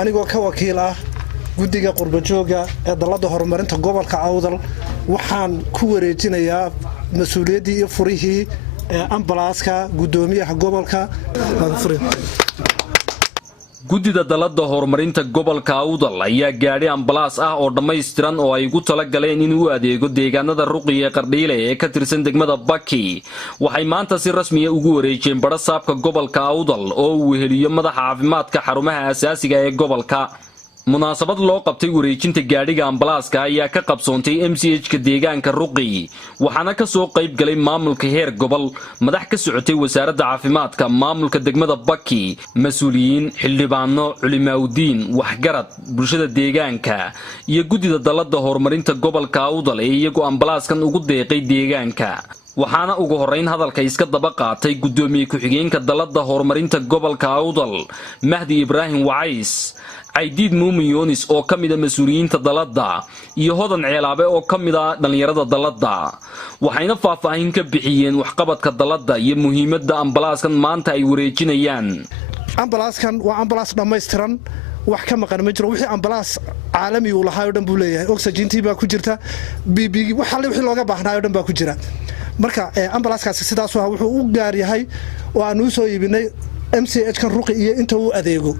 anigoo ka wakiil ah guddiga qurbajooga ee dalada horumarinta gobolka Awdal waxaan ku wareejinayaa mas'uuliyaddii iyo furihii ambalaaska gudoomiyaha gobolka guddida dalada horumarinta gobolka Awdal ayaa gaadhi ambalaas ah oo dhameystiran oo ay ugu tala galeen inuu adeego deegaanada Ruqi ee Qardhiile ee ka tirsan degmada Baki waxay maanta si rasmi ah ugu wareejeen barasaabka gobolka Awdal oo uu heliyo madaxa caafimaadka xarumaha asaasiga ee gobolka munaasabad loo qabtay wareejinta gaadhiga ambalaaska ayaa ka qabsoontay MCH-ka deegaanka Ruqi waxaana ka soo qayb galay maamulka heer gobol madax ka socotay wasaaradda caafimaadka maamulka degmada Baki mas'uuliyiin xildhibaano culimaawdiin waxgarad bulshada deegaanka iyo guddida dalada horumarinta gobolka Awdal ee iyagu ambalaaskan ugu deeqay deegaanka waxaana ugu horeyn hadalka iska daba qaatay gudoomiye ku-xigeenka dalada horumarinta gobolka Awdal Mahdi Ibrahim Wacays Aydid Muumiyonis oo kamida mas'uuliyiinta dalada iyo hodan ceelaabe oo kamida dhalinyarada dalada waxayna faahfaahin ka bixiyeen waxqabadka dalada iyo muhiimadda ambalaaskan maanta ay wareejinayaan ambalaaskan waa ambalaas dhameystiran wax ka maqan ma jiro wixii ambalaas caalami u lahaa oo dhan buu leeyahay oxygen baa ku jirta BB waxa wixii looga baahnaayo dhan baa ku jira marka ambalaaskaasi sidaas wuxuu u gaar yahay oo aan u soo iibinay MCH kan Ruqi iyo inta uu adeego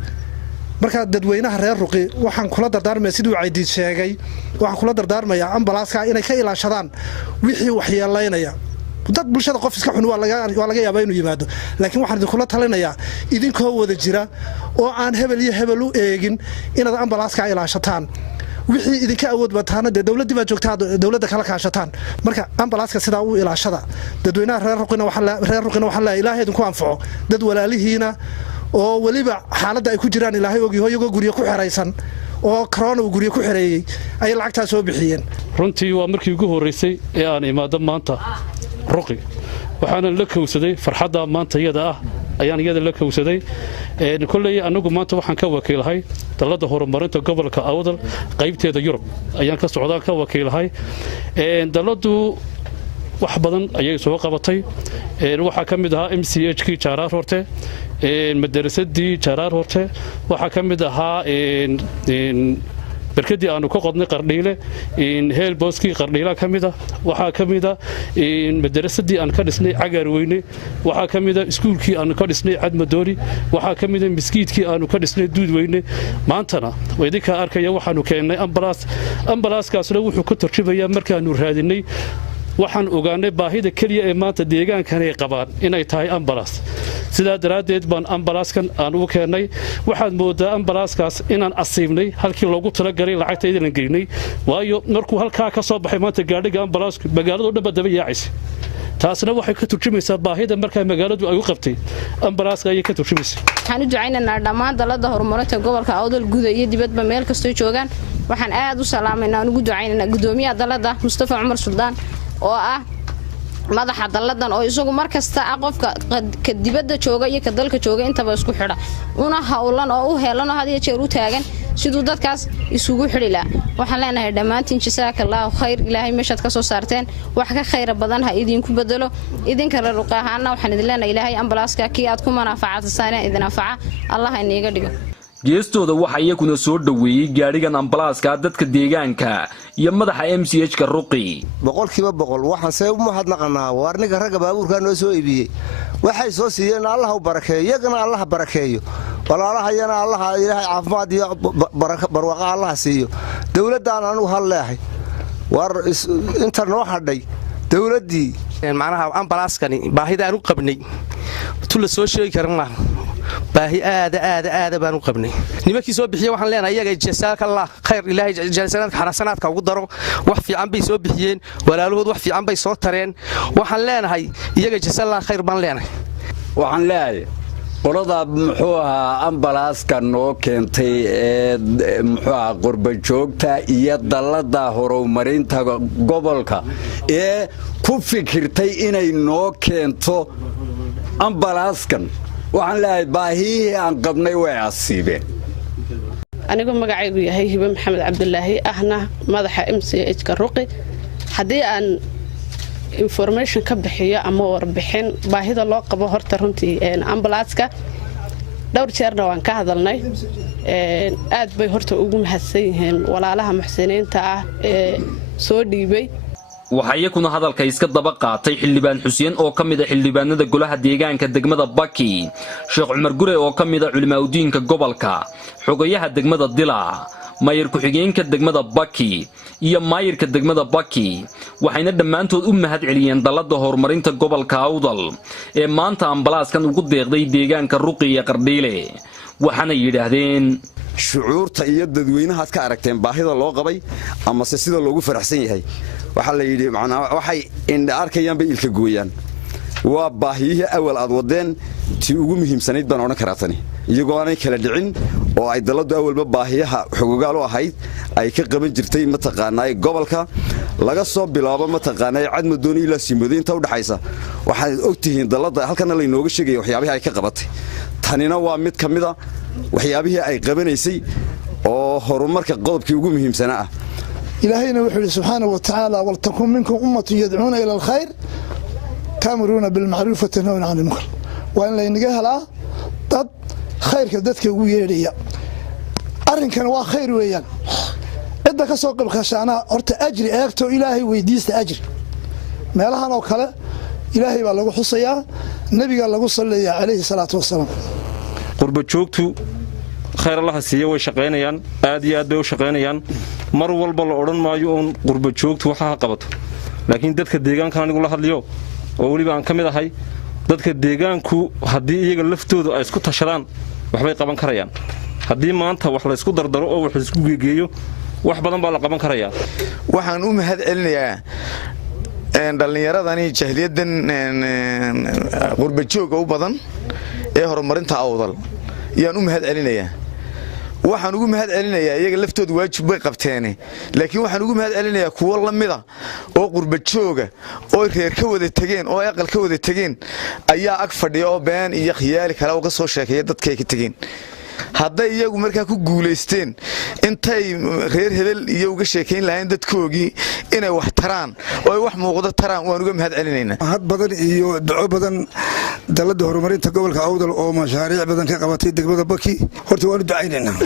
marka dadweynaha reer Ruqi waxaan kula dardaarmay sidoo Aydid sheegay waxaan kula dardaarmayaa ambalaaska inay ka ilaashadaan wixii waxyeeleynaya dad bulshada qof iska xun waa laga yaabaa inuu yimaado laakiin waxaan idin kula talinayaa idinkoo wada jira oo aan hebel iyo hebel u eegin inaad ambalaaska ilaashataan wixii idinka awood bataana dawladda baa joogtaa dawladda kala kaashataan marka ambalaaska sida uu ilaashada dadweynaha reer Ruqina waxa la ilaahay idinku anfaco dad walaalihiina oo waliba xaaladda ay ku jiraan ilaahay ogi hooyago guriga ku xiraysan oo corona uu guriga ku xireeyay ay lacagta soo bixiyeen runtii waa markii ugu horeysay ee aan imaado maanta Ruqi waxaana la kowsaday farxadda maanta iyada ah ayaan iyada la kowsaday kullay anagu maanta waxaan ka wakiilahay dalada horumarinta gobolka Awdal qaybteeda Yurub ayaan ka socdaan ka wakiilahay daladu wax badan ayay soo qabatay waxa kamid ahaa MCH-kii Jaraar horte madrasadii Jaraar horte waxa kamid ahaa barkadii aanu ka qodnay Qardhiile heel booski Qardhiila kamida waxa kamida madrasadii aan ka dhisnay Cagar Weyne waxa kamida iskuulkii aan ka dhisnay Cadmadoori waxa kamida miskiidkii aanu ka dhisnay Duud Weyne maantana weedika arkaya waxaanu keenay ambalaaskaasna wuxuu ka tarjumayaa markaanu raadinay waxaan ogaanay baahida kaliya ee maanta deegaankan ay qabaan inay tahay ambalaas sida daraadeed baan ambalaaskan aan u keenay waxaad moodaa ambalaaskaas inaan asiibnay halkii loogu tala galay lacagteedana gelinay waayo markuu halka ka soo baxay maanta gaadhiga ambalaasku magaalada dhanba daba yaacaysa taasna waxay ka turjumaysaa baahida marka magaaladu ay u qabtay ambalaaska ay ka turjumaysaa waxaan u ducaynaynaa dhammaan dalada horumarinta gobolka Awdal guud iyo dibadba meel kasta joogan waxaan aad u salaameynaa ugu ducaynaynaa gudoomiyaha dalada Mustafa Umar Suldaan oo ah madaxa daladan oo isagu markasta qofka ka dibadda jooga iyo ka dalka jooga intaba isku xidha una hawlan oo u heelano had iyo jeer u taagan sidoo dadkaas isugu xidhila waxaan leenahay dhamaantiin jazaakallahu khayr ilaahay meeshad ka soo saarteen wax ka khayr badan ha idinku bedelo idinka ruqaahana waxaan idin leenahay ilaahay ambalaaska kii aad ku manaafacadsaan idin anfaca Allah iniga dhigo geestooda waxa iyaguna soo dhaweeyay gaadhigan ambalaaska dadka deegaanka iyo madaxa MCH-ka Ruqi boqolkiiba boqol waxaan say u mahadnaqanaa warniga raga baabuurka noo soo iibiyay waxay soo siiyeen Allah u barakeeyo iyagana Allah barakeeyo walaalahayana Allah ilaahay caafimaad iyo barwaaqo Allah siiyo dawladdan aanu hal leeyahay war inta noo hadhay dawladdii macnaha ambalaaskani baahida aan u qabnay tula soo sheegi karnaa baahi aad baan u qabnay nimankii soo bixiye waxaan leenahay iyaga jazaakallah khayr ilaahay jazaasanadka xarasanaadka ugu daro wax fiican bay soo bixiyeen walaalahood wax fiican bay soo tareen waxaan leenahay iyaga jazaakallah khayr baan leenahay waxaan leeyahay qolada muxuu ahaa ambalaaska noo keentay ee muxuu ahaa qurbajoogta iyo dalada horumarinta gobolka ee ku fikirtay inay noo keento ambalaaskan waxaan leeyahay baahiyihii aan qabnay way asiibeen anigu magacaygu yahay Hiba Maxamed Cabdullaahi ahna madaxa MCH-ka Ruqi hadii aan information ka bixiyo ama warbixin baahida loo qabo horta runtii ambalaaska dhowr jeerna waan ka hadalnay aad bay horta ugu mahadsan yihiin walaalaha muxsiniinta ah ee soo dhiibay. waxaa iyakuna hadalka iska daba qaatay xildhibaan xuseen oo ka mid ah xildhibaanada golaha deegaanka degmada Baki, Sheekh Cumar Gure oo ka mid ah culimaadudiinka gobolka, xogayaha degmada Dila, maayir ku-xigeenka degmada Baki iyo maayirka degmada Baki, waxayna dhammaantood u mahad celiyeen dalada horumarinta gobolka Awdal ee maanta ambalaaskan ugu deeqday deegaanka Ruqi iyo Qardhiile. waxaana yidhaahdeen shucuurta iyo dadweynahaad ka aragteen baahida loo qabay ama sida loogu faraxsan yahay. waxa la yidhi macnaa waxay indha arkayaan bay ilka gooyaan. waa baahiyihii awal aad wadeen tii ugu muhiimsanayd baan odhan karaa tani, iyagoo aanay kala dhicin oo ay daladu awalba baahiyaha xogogaal u ahayd ay ka qaban jirtay mataqaanaa gobolka laga soo bilaabo mataqaanaa cadmadooni ilaa siimodeynta u dhaxaysa. waxaad ogtihiin dalada halkana la inooga sheegay waxyaabaha ay ka qabatay. tanina waa mid ka mid ah waxyaabihii ay qabanaysay oo horumarka qodobkii ugu muhiimsanaa ah. إلهينا وحده سبحانه وتعالى ولتكن منكم أمة يدعون إلى الخير تأمرون بالمعروف وتنهون عن المنكر وإن لا ينجهلا ضد خير كدتك ويريا أرن كان وخير ويان إذا كسوق بخشانة أرت أجر أكتو إلهي ويديست أجر ما لها نوكله إلهي بالله حصيا النبي قال له صلى عليه الصلاة والسلام قرب جوجتو خير الله سيئ وشقينيان آدي آد وشقينيان mar walba la oran maayo oo qurba joogtu waxa qabato, laakiin dadka deegaanka anigu la hadliyo oo waliba aan kamid ahay dadka deegaanku hadii iyaga laftoodu ay isku tashadaan waxbay qaban karayaan. hadii maanta wax la isku dardaro oo wax isku geegeeyo wax badan baa la qaban karayaa. waxaan u mahad celinayaa dhalinyaradani jahliyadan qurba joog oo badan ee horumarinta Awdal yaan u mahad celinayaa. waxaan ugu mahad celinayaa iyaga laftoodu waajib bay qabteen, laakiin waxaan ugu mahad celinayaa kuwa lamida oo qurba jooga oo reer ka wada tageen oo aqal ka wada tageen ayaa ag fadhiya oo been iyo khiyaali kale oo ka soo sheekay dadkay ka tageen. hadday iyagu markaa ku guuleysteen intay reer hebel iyo uga sheekayn lahayn dadkoogii inay wax taraan oo ay wax muuqdo taraan waan uga mahad celinaynaa. had badan iyo duco badan dalada horumarinta gobolka Awdal oo mashaariic badan ka qabatay degmada Baki horta waan u ducaynaynaa.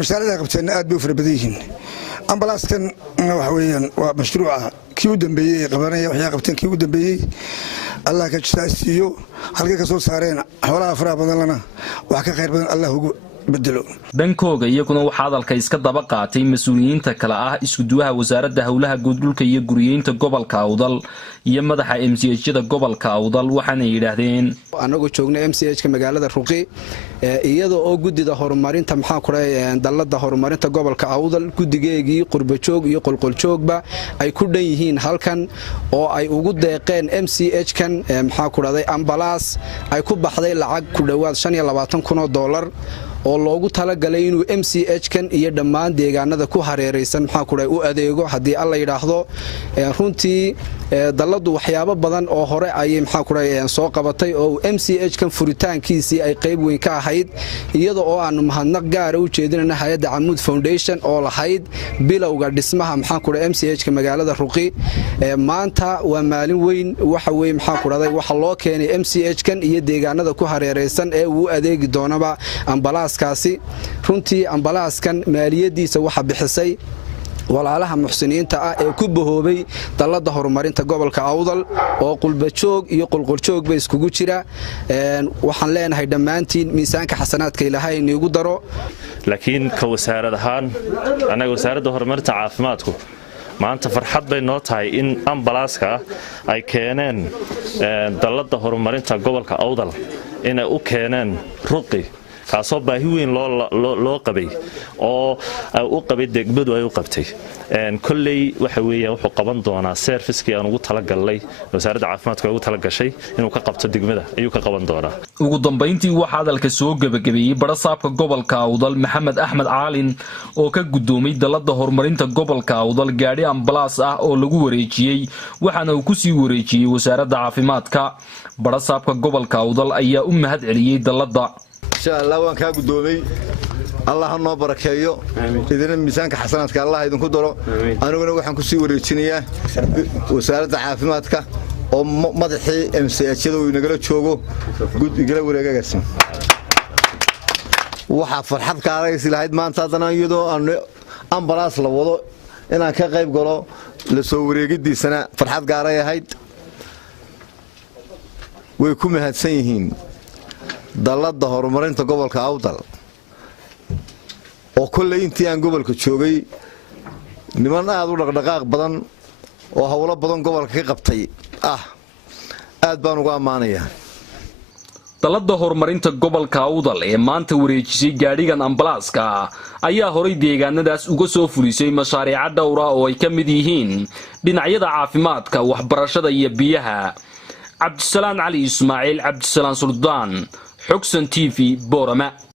mashaariicda qabteen aad bay u fara badan yihiin. ambalaaskan waxa weeyaan waa mashruuca kii u dambeeyay qabanaya waxay qabteen kii u dambeeyay Allah ka jistaayo halka ka soo saareen xoolaha fara badan lana wax ka khayr badan Allah ugu bedelo. dhankooga iyaguna waxa hadalka iska daba qaatay mas'uuliyiinta kala ah isku duwaha wasaaradda hawlaha guud dhulka iyo guriyeynta gobolka Awdal iyo madaxa MCH-da gobolka Awdal waxaana yiraahdeen anagu joogna MCH-ka magaalada Ruqi iyadoo oo gudida horumarinta maxaa ku raayay dalada horumarinta gobolka Awdal gudigeegii qurba joog iyo qolqol joogba ay ku dhan yihiin halkan oo ay ugu deeqeen MCH-kan maxaa ku raayay ambalaas ay ku baxday lacag ku dhawaad $25,000 oo loogu talagalay inuu MCH-kan iyo dhammaan deegaanada ku hareeraysan maxaa ku u adeego hadii alla yiraahdo. runtii daladu waxyaabo badan oo hore ay maxaa ku soo qabatay oo MCH-kan furitaankiisii ay qayb weyn ka ahayd iyadoo oo aan mahadnaq gaar ah u jeedinayna hay'adda Amuud Foundation oo lahayd bilowga dhismaha maxaa ku MCH-ka magaalada Ruqi. maanta waa maalin weyn waxa weey maxaa ku waxa loo keenay MCH-kan iyo deegaanada ku hareeraysan ee uu adeegi doonaba ambalaaskaasi. runtii ambalaaskan maaliyadiisa waxa bixisay walaalaha muxsiniinta ah ee ku bahoobay dalada horumarinta gobolka Awdal oo qulba joog iyo qolqol joog bay iskugu jira. waxaan leenahay dhammaantiin miisaanka xasanaadka Ilaahay inuu daro. laakiin ka wasaarad ahaan anaga wasaaradda horumarinta caafimaadku maanta farxad bay noo tahay in ambalaaska ay keeneen dalada horumarinta gobolka Awdal inay u keeneen Ruqi kaasoo baahi weyn loo qabay oo u qabay degmadu ay u qabtay. kolley waxa weeyaan wuxuu qaban doonaa service-kii aan ugu talagalay wasaaradda caafimaadka ugu talagashay inuu ka qabto degmada ayuu ka qaban doonaa. ugu dambeyntii waxa hadalka soo gabagabeeyay barasaabka gobolka Awdal Maxamed Axmed Caalin oo ka gudoomay dalada horumarinta gobolka Awdal gaadhi ambalaas ah oo lagu wareejiyay waxaana uu ku sii wareejiyay wasaaradda caafimaadka. barasaabka gobolka Awdal ayaa u mahad celiyay dalada. insha Allah waan ka gudoomay Allah ha noo barakeeyo idin miisaanka xasanaadka Allah idinku daro. aniguna waxaan ku sii wareejinayaa wasaaradda caafimaadka oo madaxii MCH-da uu nagala joogo gudigala wareegaysan. waxa farxad ka aragaysi lahayd maanta haddana iyadoo aan ambalaas la wado inaan ka qayb galo la soo wareegidiisana farxad gaaray ahayd way ku mahadsan yihiin dalada horumarinta gobolka Awdal oo kulay intii aan gobolka joogay niman aad u dhaqdhaqaaq badan oo hawlo badan gobolka ka qabtay aad baan uga amaanayaa dalada horumarinta gobolka Awdal ee maanta wareejisay gaadhigan ambalaaska ayaa horay deegaanadaas uga soo fulisay mashaariic dhowr ah oo ay ka mid yihiin dhinacyada caafimaadka waxbarashada iyo biyaha Cabdisalaan Ali Ismaaciil Cabdisalaan Suldaan Xogsan TV Boorama